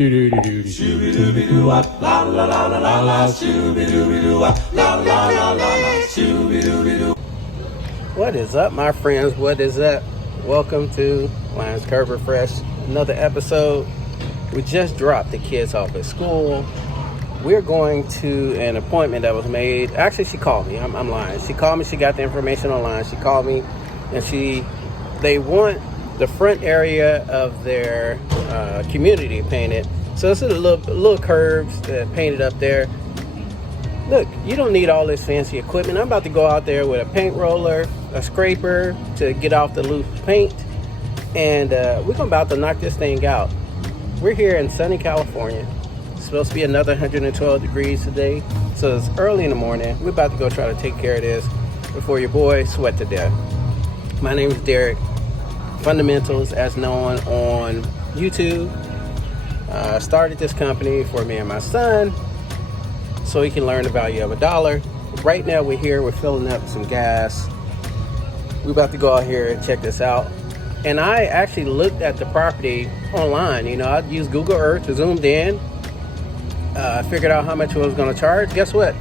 What is up, my friends? What is up? Welcome to Lyons Curve Refresh. Another episode. We just dropped the kids off at school. We're going to an appointment that was made. Actually, she called me. I'm lying. She called me. She got the information online. She called me, and they want the front area of their community painted. So it's a little curves that painted up there. Look, you don't need all this fancy equipment. I'm about to go out there with a paint roller, a scraper to get off the loose paint, and we're about to knock this thing out. We're here in sunny California. It's supposed to be another 112 degrees today, so it's early in the morning. We're about to go try to take care of this before your boy sweat to death. My name is Derek, Fundamentals as known on YouTube. Started this company for me and my son so he can learn the value of $1. Right now we're here, we're filling up some gas. We're about to go out here and check this out. And I actually looked at the property online. You know, I used Google Earth to zoom in. Figured out how much it was going to charge. Guess what?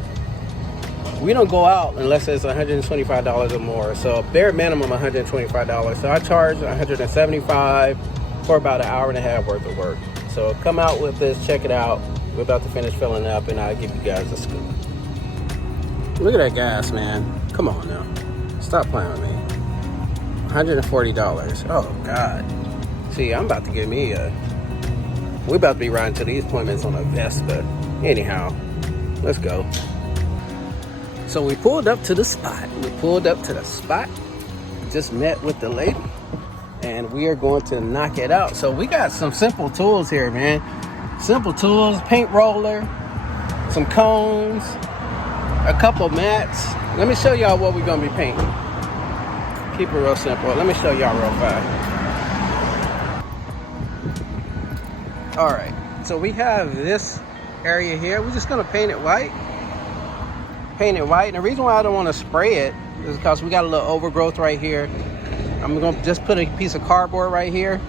We don't go out unless it's $125 or more. So bare minimum $125. So I charge $175 for about an hour and a half worth of work. So come out with this, check it out. We're about to finish filling up and I'll give you guys a scoop. Look at that gas, man. Come on now. Stop playing with me. $140. Oh God. See, I'm about to give me we're about to be riding to these appointments on a Vespa. Anyhow, let's go. So we pulled up to the spot. Just met with the lady. And we are going to knock it out. So we got some simple tools here, man. Simple tools, paint roller, some cones, a couple mats. Let me show y'all what we're gonna be painting. Keep it real simple. Let me show y'all real fast. All right, so we have this area here. We're just gonna paint it white. And the reason why I don't wanna spray it is because we got a little overgrowth right here. I'm gonna just put a piece of cardboard right here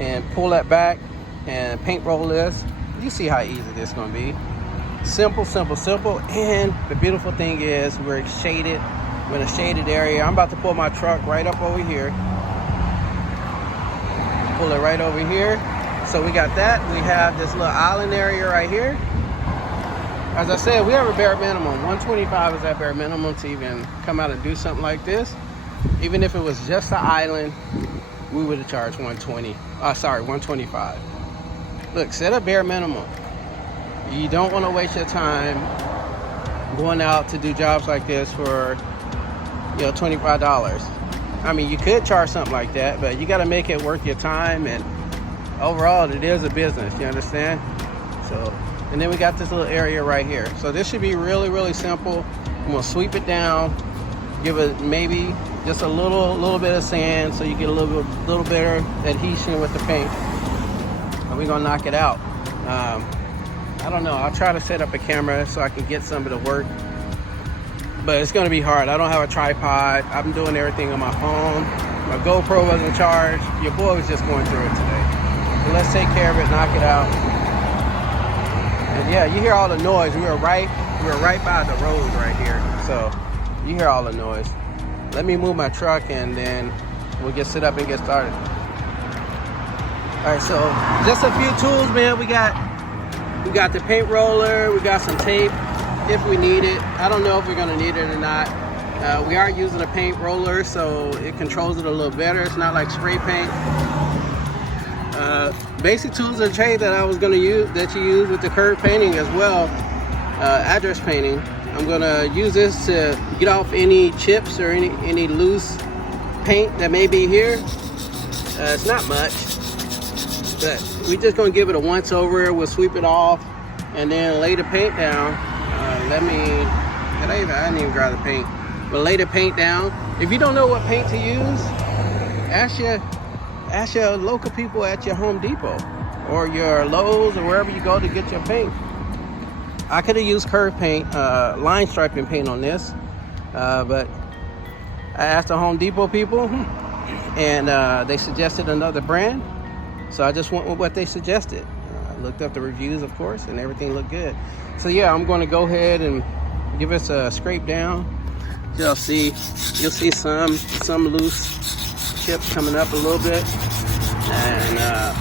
and pull that back and paint roll this. You see how easy this is gonna be. Simple. And the beautiful thing is we're shaded. We're in a shaded area. I'm about to pull my truck right up over here. Pull it right over here. So we got that. We have this little island area right here. As I said, we have a bare minimum. 125 is that bare minimum to even come out and do something like this. Even if it was just an island, we would have charged 125. Look, set a bare minimum. You don't want to waste your time going out to do jobs like this for, $25. I mean, you could charge something like that, but you got to make it worth your time. And overall, it is a business. You understand? So, and then we got this little area right here. So this should be really, really simple. I'm gonna sweep it down, give it maybe just a little bit of sand so you get a little better adhesion with the paint. And we're gonna knock it out. I don't know, I'll try to set up a camera so I can get some of the work, but it's gonna be hard. I don't have a tripod. I'm doing everything on my phone. My GoPro wasn't charged. Your boy was just going through it today. So let's take care of it, knock it out. And yeah, you hear all the noise. We were right by the road right here. So you hear all the noise. Let me move my truck and then we'll get set up and get started. All right, so just a few tools, man. We got the paint roller, we got some tape if we need it. I don't know if we're gonna need it or not. We are using a paint roller, so it controls it a little better. It's not like spray paint. Basic tools of trade that I was gonna use, that you use with the curb painting as well, address painting. I'm gonna use this to get off any chips or any loose paint that may be here. It's not much, but we're just gonna give it a once over. We'll sweep it off and then lay the paint down. I didn't even grab the paint, but lay the paint down. If you don't know what paint to use, ask your local people at your Home Depot or your Lowe's or wherever you go to get your paint. I could have used curve paint, line striping paint on this, but I asked the Home Depot people and they suggested another brand, so I just went with what they suggested. looked up the reviews, of course, and everything looked good. So yeah, I'm going to go ahead and give us a scrape down. You'll see some loose chips coming up a little bit, and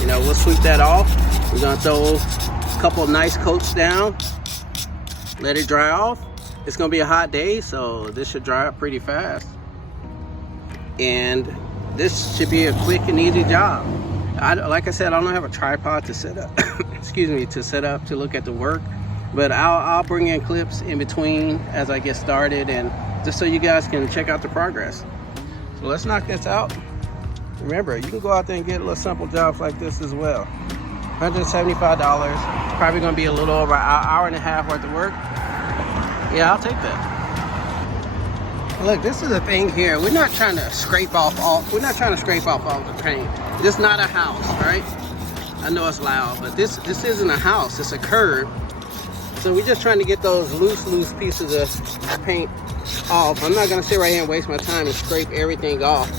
you know, we'll sweep that off. We're gonna throw a couple of nice coats down, let it dry off. It's gonna be a hot day, so this should dry up pretty fast, and this should be a quick and easy job. Like I said, I don't have a tripod to set up excuse me, to set up to look at the work, but I'll bring in clips in between as I get started, and just so you guys can check out the progress. So let's knock this out. Remember, you can go out there and get little simple jobs like this as well. $175, probably gonna be a little over an hour and a half worth of work. Yeah, I'll take that. Look, this is the thing here. We're not trying to scrape off all the paint. This is not a house, right? I know it's loud, but this isn't a house, it's a curb. So we're just trying to get those loose pieces of paint off. I'm not gonna sit right here and waste my time and scrape everything off.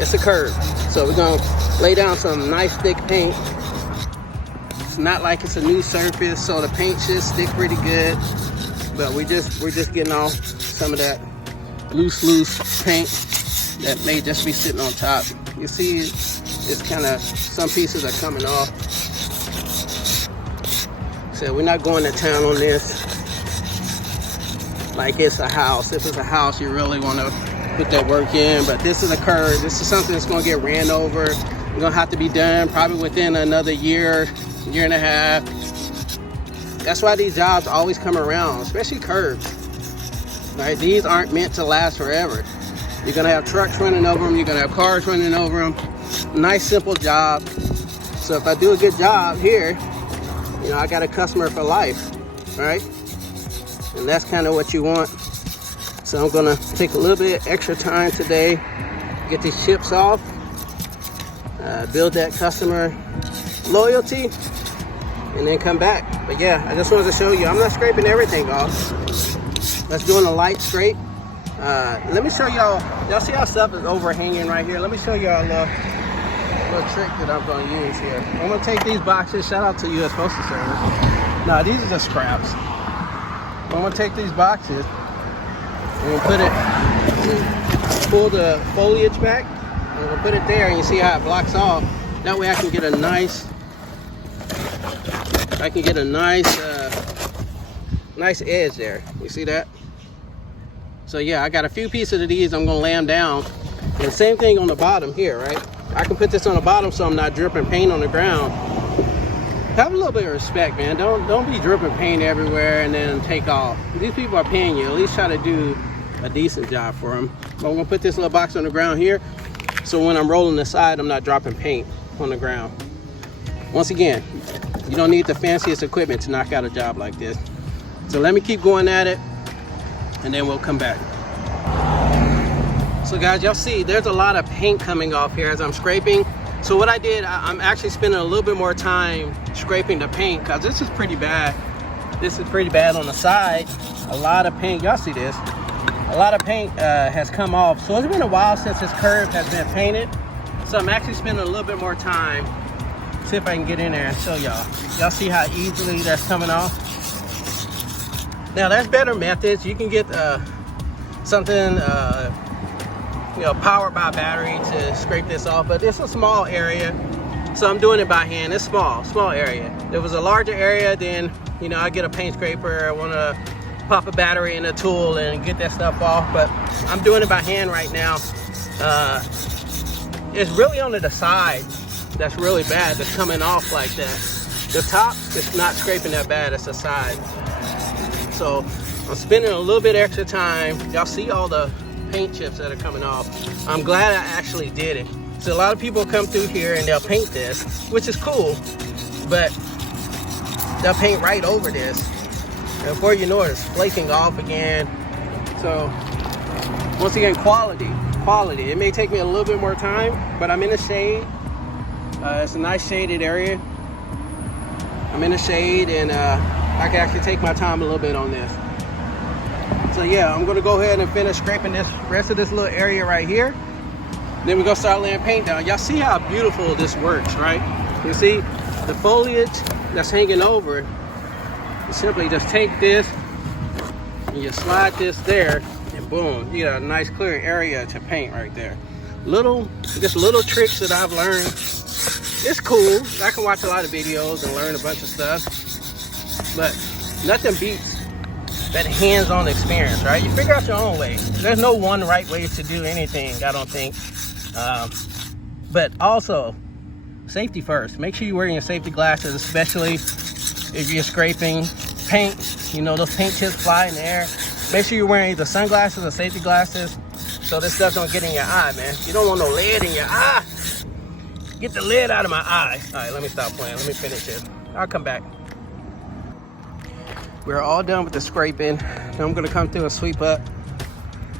It's a curb, so we're gonna lay down some nice thick paint. It's not like it's a new surface, so the paint should stick pretty good, but we're just getting off some of that loose paint that may just be sitting on top. You see, it's kind of, some pieces are coming off. So we're not going to town on this like it's a house. If it's a house, you really want to put that work in, but this is a curve. This is something that's going to get ran over. It's going to have to be done probably within another year and a half. That's why these jobs always come around, especially curbs. Right? These aren't meant to last forever. You're going to have trucks running over them. You're going to have cars running over them. Nice, simple job. So if I do a good job here, you know, I got a customer for life, right? And that's kind of what you want. So I'm gonna take a little bit extra time today, get these chips off, build that customer loyalty, and then come back. But yeah, I just wanted to show you, I'm not scraping everything off. Let's do a light scrape. Let me show y'all see how stuff is overhanging right here? Let me show y'all a little trick that I'm gonna use here. I'm gonna take these boxes, shout out to US Postal Service. Now these are just scraps. I'm gonna take these boxes and we'll put it, pull the foliage back, and we'll put it there, and you see how it blocks off. That way I can get a nice, nice edge there. You see that? So yeah, I got a few pieces of these. I'm gonna lay them down. And same thing on the bottom here, right? I can put this on the bottom so I'm not dripping paint on the ground. Have a little bit of respect, man. Don't be dripping paint everywhere and then take off. These people are paying you. At least try to do a decent job for them. But I'm gonna put this little box on the ground here, so when I'm rolling the side, I'm not dropping paint on the ground. Once again, you don't need the fanciest equipment to knock out a job like this. So let me keep going at it, and then we'll come back. So guys, y'all see there's a lot of paint coming off here as I'm scraping. So what I did, I'm actually spending a little bit more time scraping the paint, because this is pretty bad. This is pretty bad on the side. A lot of paint, y'all see this? A lot of paint has come off. So it's been a while since this curve has been painted. So I'm actually spending a little bit more time. See if I can get in there and show y'all. Y'all see how easily that's coming off? Now there's better methods. You can get something you know, powered by battery to scrape this off, but it's a small area, so I'm doing it by hand. It's small area. If it was a larger area, then, you know, I get a paint scraper. I want to pop a battery in a tool and get that stuff off, but I'm doing it by hand right now. It's really on the side that's really bad, that's coming off like that. The top is not scraping that bad, it's the side. So I'm spending a little bit extra time. Y'all see all the paint chips that are coming off. I'm glad I actually did it. So a lot of people come through here and they'll paint this, which is cool, but they'll paint right over this, and before you know it, it's flaking off again. So once again, quality. It may take me a little bit more time, but I'm in the shade. It's a nice shaded area. I'm in the shade, and I can actually take my time a little bit on this. So yeah, I'm gonna go ahead and finish scraping this rest of this little area right here. Then we're gonna start laying paint down. Y'all see how beautiful this works, right? You see the foliage that's hanging over, you simply just take this and you slide this there, and boom, you got a nice clear area to paint right there. Just little tricks that I've learned. It's cool. I can watch a lot of videos and learn a bunch of stuff, but nothing beats that hands-on experience, right? You figure out your own way. There's no one right way to do anything, I don't think. But also, safety first. Make sure you're wearing your safety glasses, especially if you're scraping paint. You know, those paint chips fly in the air. Make sure you're wearing either sunglasses or safety glasses so this stuff don't get in your eye, man. You don't want no lead in your eye. Get the lead out of my eye. All right, let me stop playing. Let me finish this. I'll come back. We're all done with the scraping. Now I'm gonna come through and sweep up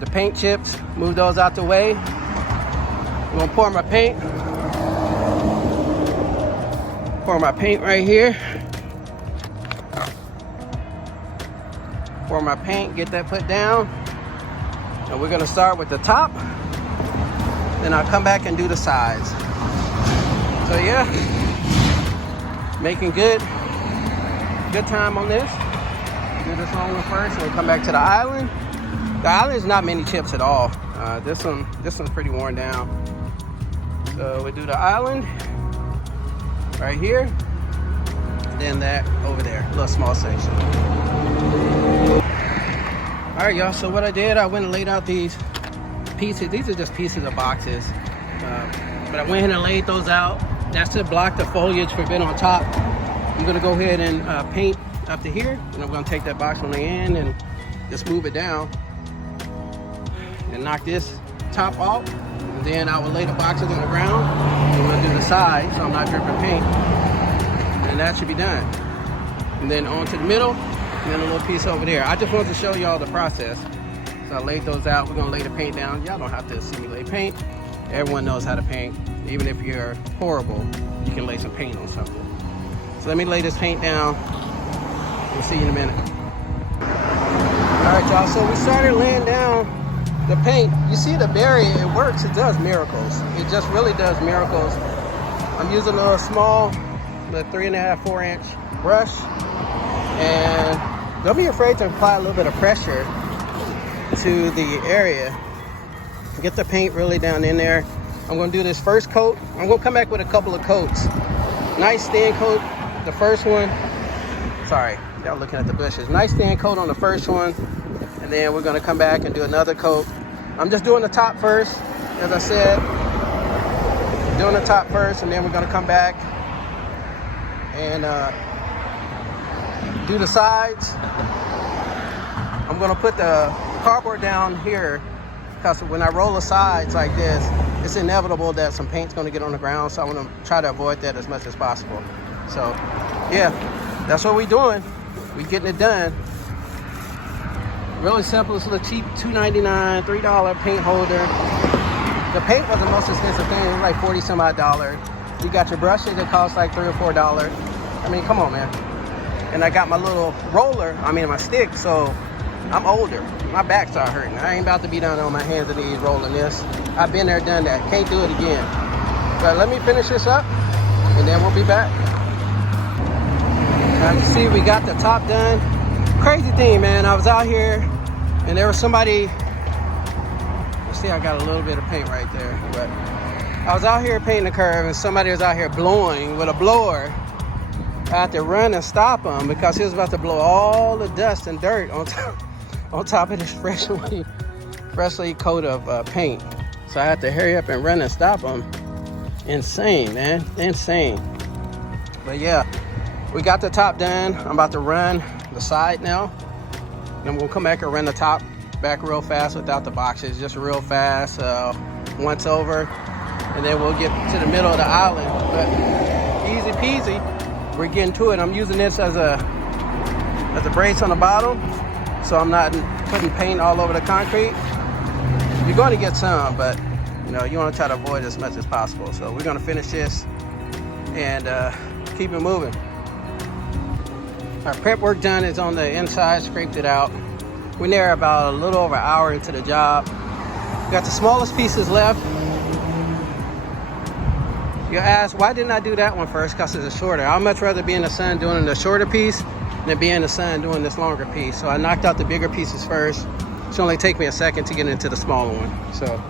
the paint chips, move those out the way. I'm gonna pour my paint. Pour my paint right here. Pour my paint, get that put down. And we're gonna start with the top. Then I'll come back and do the sides. So yeah, making good time on this. Do this long one first, and we'll come back to the island. The island is not many chips at all. This one's pretty worn down. So we do the island right here, and then that over there, a little small section. All right, y'all. So what I did, I went and laid out these pieces. These are just pieces of boxes, but I went ahead and laid those out. That's to block the foliage from being on top. I'm gonna go ahead and paint up to here, and I'm gonna take that box on the end and just move it down and knock this top off. And then I will lay the boxes on the ground. I'm gonna do the side so I'm not dripping paint, and that should be done. And then on to the middle, and then a little piece over there. I just wanted to show y'all the process. So I laid those out. We're gonna lay the paint down. Y'all don't have to simulate paint. Everyone knows how to paint. Even if you're horrible, you can lay some paint on something. So let me lay this paint down. We'll see you in a minute. All right, y'all, so we started laying down the paint. You see the barrier, it works, it does miracles. It just really does miracles. I'm using a small, the 3.5, 4-inch brush. And don't be afraid to apply a little bit of pressure to the area. Get the paint really down in there. I'm gonna do this first coat. I'm gonna come back with a couple of coats. Nice thin coat, the first one. Sorry, y'all looking at the bushes. Nice thin coat on the first one, and then we're gonna come back and do another coat. I'm just doing the top first, as I said. Doing the top first, and then we're gonna come back and do the sides. I'm gonna put the cardboard down here, because when I roll the sides like this, it's inevitable that some paint's gonna get on the ground, so I wanna try to avoid that as much as possible. So, yeah, that's what we're doing. We're getting it done. Really simple, it's a little cheap, $2.99, $3 paint holder. The paint was the most expensive thing, it was like 40 some odd dollars. You got your brushes that cost like $3 or $4. I mean, come on, man. And I got my little roller, my stick, so I'm older. My back started hurting. I ain't about to be down on my hands and knees rolling this. I've been there, done that. Can't do it again. But let me finish this up, and then we'll be back. As you see, we got the top done. Crazy thing, man. I was out here, and there was somebody. You see, I got a little bit of paint right there. But I was out here painting the curve, and somebody was out here blowing with a blower. I had to run and stop him because he was about to blow all the dust and dirt on top of this freshly coat of paint. So I had to hurry up and run and stop him. Insane, man, insane. But yeah, we got the top done. I'm about to run the side now. And I'm gonna come back and run the top back real fast without the boxes, just real fast, once over. And then we'll get to the middle of the island. But easy peasy. We're getting to it. I'm using this as a brace on the bottom, so I'm not putting paint all over the concrete. You're going to get some, but you want to try to avoid as much as possible. So we're going to finish this and keep it moving. Our prep work done is on the inside, scraped it out. We're there about a little over an hour into the job. We got the smallest pieces left. You ask, why didn't I do that one first? Because it's shorter. I'd much rather be in the sun doing the shorter piece than be in the sun doing this longer piece. So I knocked out the bigger pieces first. It's only take me a second to get into the smaller one. So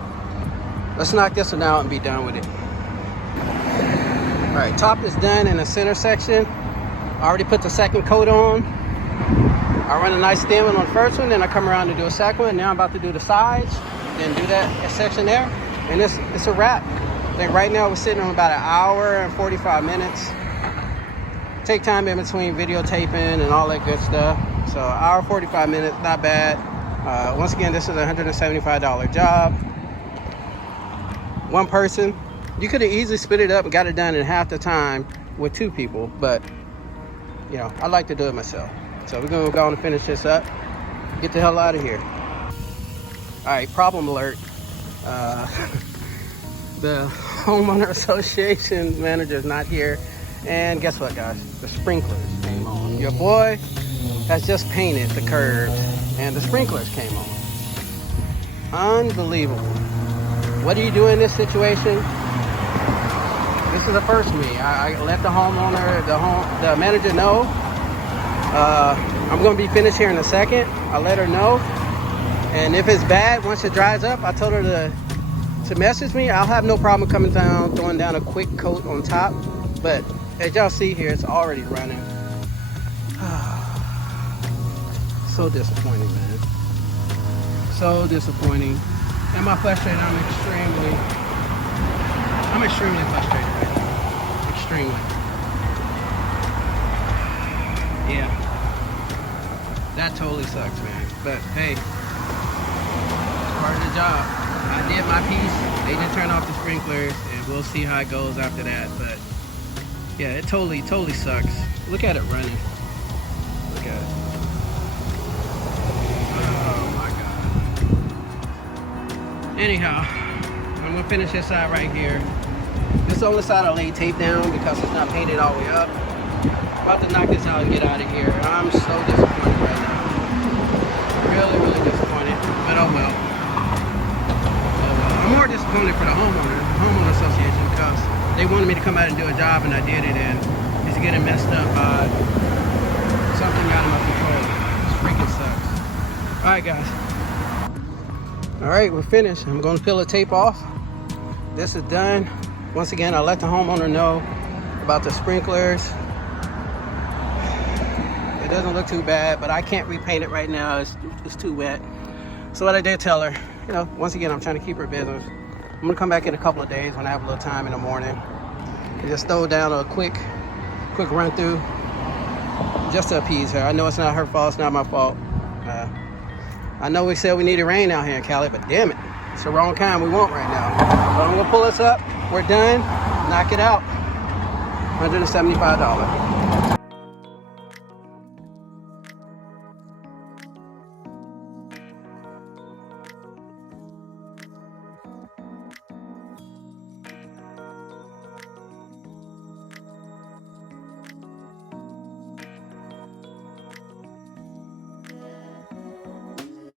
let's knock this one out and be done with it. All right, top is done in the center section. I already put the second coat on. I run a nice stem on the first one, then I come around to do a second one. Now I'm about to do the sides, then do that section there. And it's a wrap. I think right now we're sitting on about 1 hour and 45 minutes. Take time in between videotaping and all that good stuff. So 1 hour 45 minutes, not bad. Once again, this is a $175 job. One person. You could have easily split it up and got it done in half the time with 2 people, but you know, I like to do it myself. So we're gonna go on and finish this up. Get the hell out of here. All right, problem alert. The homeowner association manager is not here. And guess what, guys? The sprinklers came on. Your boy has just painted the curb and the sprinklers came on. Unbelievable. What do you do in this situation? This is the first for me. I let the homeowner, the manager know. I'm gonna be finished here in a second. I let her know. And if it's bad, once it dries up, I told her to message me. I'll have no problem coming down, throwing down a quick coat on top. But as y'all see here, it's already running. So disappointing, man. So disappointing. Am I frustrated? I'm extremely frustrated right now. Extremely. Yeah. That totally sucks, man. But hey, it's part of the job. I did my piece. They didn't turn off the sprinklers, and we'll see how it goes after that. But yeah, it totally sucks. Look at it running. Look at it. Oh my God. Anyhow, I'm gonna finish this side right here. This is the only side I laid tape down because it's not painted all the way up. About to knock this out and get out of here. I'm so disappointed right now. Really disappointed. But oh well. I'm more disappointed for the homeowner association, because they wanted me to come out and do a job and I did it, and it's getting messed up by something out of my control. This freaking sucks. Alright guys. Alright, we're finished. I'm going to peel the tape off. This is done. Once again, I let the homeowner know about the sprinklers. It doesn't look too bad, but I can't repaint it right now. It's too wet. So what I did tell her, you know, once again, I'm trying to keep her business. I'm gonna come back in a couple of days when I have a little time in the morning and just throw down a quick run through just to appease her. I know it's not her fault, it's not my fault. I know we said we needed rain out here in Cali, but damn it, it's the wrong kind we want right now. So I'm gonna pull this up, we're done, knock it out, $175.